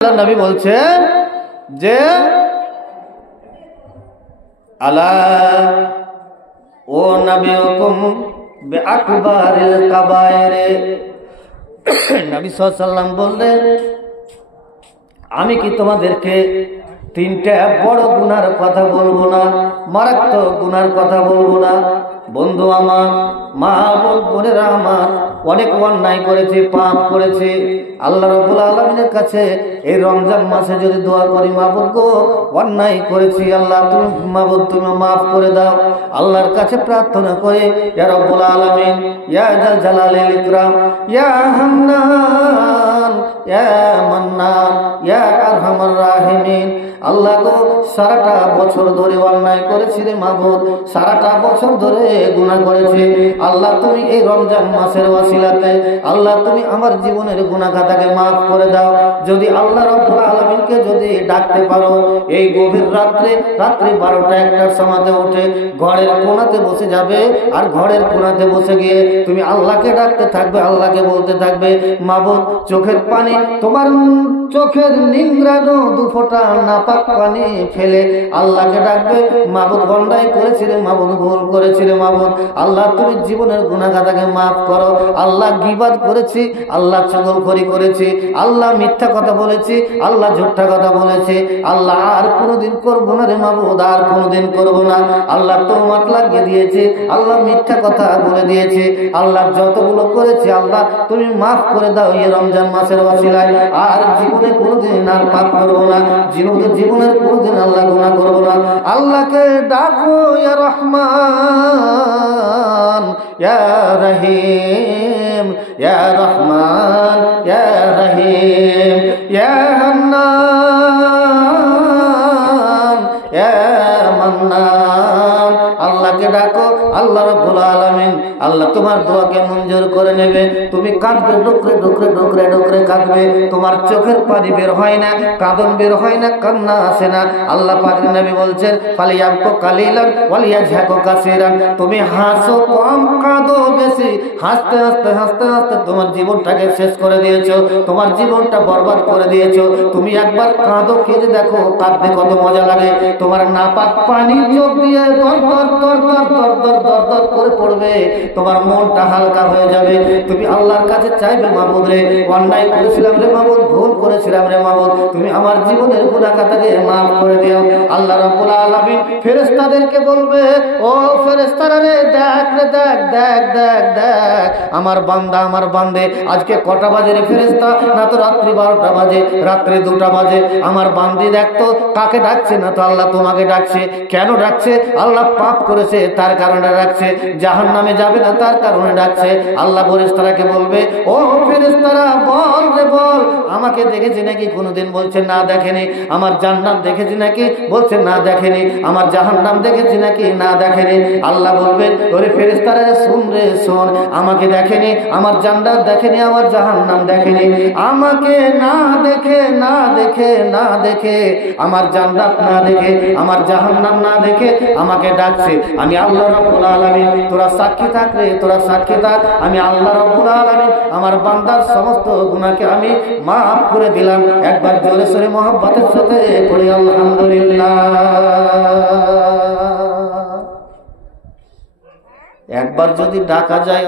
নবী বলছেন যে আলা ও নবীকুম বিআকবারিল কাবায়ের। নবী সাল্লাল্লাহু আলাইহি ওয়াসাল্লাম বললেন, আমি কি তোমাদেরকে তিনটা বড় গুনার কথা বলবো না, মারাত্মক গুনার কথা বলবো না? বন্ধু আমার, মা বোনেরা আমার, অনেক অন্যায় করেছে, পাপ করেছে। আল্লাহ রাব্বুল আলামিনের কাছে এই রমজান মাসে যদি দোয়া করি, মাবুদ গো অন্যায় করেছি, আল্লাহ তুমি মাবুদ তুমি মাফ করে দাও। আল্লাহর কাছে প্রার্থনা করে, ইয়া রাব্বুল আলামিন, ইয়া জাল জালালিল ইকরাম, ইয়া হান্নান, ইয়া মান্নান, ইয়া আরহামার রাহিমিন। আল্লাহ গো সারাটা বছর ধরে অন্যায় করেছি রে মাবুদ, সারাটা বছর ধরে গুনাহ করেছি। আল্লাহ তুমি এই রমজান মাসের ওয়াসিলাতে আল্লাহ তুমি আমার জীবনের গুনাহ খাতাকে মাফ করে দাও। যদি আল্লাহ রাব্বুল আলামিনকে যদি ডাকতে পারো, এই গভীর রাত্রে 12টা 1টার সময়তে উঠে ঘরের কোণাতে বসে যাবে, আর ঘরের কোণাতে বসে গিয়ে তুমি আল্লাহকে ডাকতে থাকবে, আল্লাহকে বলতে থাকবে, মাবুদ চোখের পানি, তোমার চোখের নিংড়ানো দুফোঁটা নাপাক পানি ফেলে আল্লাহকে ডাকবে, মাবুদ অন্যায় করেছি রে মাবুদ, ভুল করেছি রে মাবুদ, আল্লাহ তুমি জীবনের গুনাহ খাতাকে মাফ করো। আল্লাহ গীবাত করেছি, আল্লাহ চুগলখড়ি করেছি, আল্লাহ মিথ্যা কথা বলেছি, আল্লাহ ঝুঠা কথা বলেছি, আল্লাহ আর কোনোদিন করবো না রে মাবুদ, আর কোনোদিন করবো না। আল্লাহ তোহমত লাগিয়ে দিয়েছে, আল্লাহ মিথ্যা কথা বলে দিয়েছে, আল্লাহ যতগুলো করেছে আল্লাহ তুমি মাফ করে দাও এই রমজান মাসের ওয়াসিলায়। আর জীবনে কোনোদিন আর পাপ করবো না, জীবনের কোনোদিন আল্লাহ গুনাহ করবো না। আল্লাহকে ডাকো, ইয়া রহমান, ইয়া রহিম, ইয়া রহমান, ইয়া রহিম, ইয়া হান্নান, ইয়া মান্নান। আল্লাহকে ডাকো, আল্লাহ রাব্বুল আলামিন আল্লাহ তোমার দোয়াকে মঞ্জুর করে নেবে। তুমি কাঁদবে, ডুকরে ডুকরে ডুকরে ডুকরে কাঁদবে, তোমার চোখের পানি বের হয় না, কাঁদন বের হয় না, কান্না আসে না। আল্লাহ পাক নবী বলছেন, ফালিয়াবকু কালিলান ওয়ালিয়াজহাকু কাসীরান। তুমি হাসো কম, কাঁদো বেশি। হাসতে হাসতে হাসতে হাসতে তোমার জীবনটাকে শেষ করে দিয়েছো, তোমার জীবনটা বরবাদ করে দিয়েছো। তুমি একবার কাঁদো, কেঁদে দেখো, কাঁদতে কত মজা লাগে। তোমার নাপাক পানি চোখ দিয়ে দর দর দর দর দর দর দর দর করে পড়বে, তোমার মনটা হালকা হয়ে যাবে। তুমি আল্লাহর কাছে চাইবে, মাবুদ রে অন্যায় করেছিলাম রে মাবুদ, ভুল করেছিলাম রে মাবুদ, তুমি আমার জীবনের গুনাহ খাতাকে মাফ করে দিও। আল্লাহ রাব্বুল আলামিন ফেরেশতাদেরকে বলবে, ও ফেরেশতারা রে, দেখ রে, দেখ দেখ দেখ দেখ আমার বান্দা, আমার বান্দে আজকে কটা বাজে রে ফেরেশতা? না তো রাত্রি 12টা বাজে, রাত্রি 2টা বাজে। আমার বান্দি দেখতো কাকে ডাকছে? না তো আল্লাহ তোমাকে ডাকছে। কেন ডাকছে? আল্লাহ পাপ করেছে তার কারণে ডাকছে, জাহান্নামে যাবে না তার কারণে ডাকছে। আল্লাহ ফেরেশতাকে বলবে, ও ফেরেশতারা বল রে বল, আমাকে দেখেছি নাকি? কোনোদিন বলছে না দেখেনি। আমার জান্নাত দেখেছি নাকি? বলছে না দেখেনি। আমার জাহান্নাম দেখেছি নাকি? না দেখেনি। আল্লাহ বলবেন, ওরে ফেরেশতারা শুন রে শোন, আমাকে দেখেনি, আমার জান্নাত দেখেনি, আমার জাহান্নাম দেখেনি। আমাকে না দেখে না দেখে না দেখে, আমার জান্নাত না দেখে, আমার জাহান্নাম না দেখে আমাকে ডাকছে। আমি আল্লাহ রাব্বুল আলামিন, তোরা সাক্ষী থাক রে, তোরা সাক্ষী থাক, আমি আল্লাহ রাব্বুল আলামিন আমার বান্দার সমস্ত গুনাহকে আমি মাফ করে দিলাম। একবার জোরে সোরে মহব্বতের সাথে পড়ি আলহামদুলিল্লাহ। একবার যদি ডাকা যায়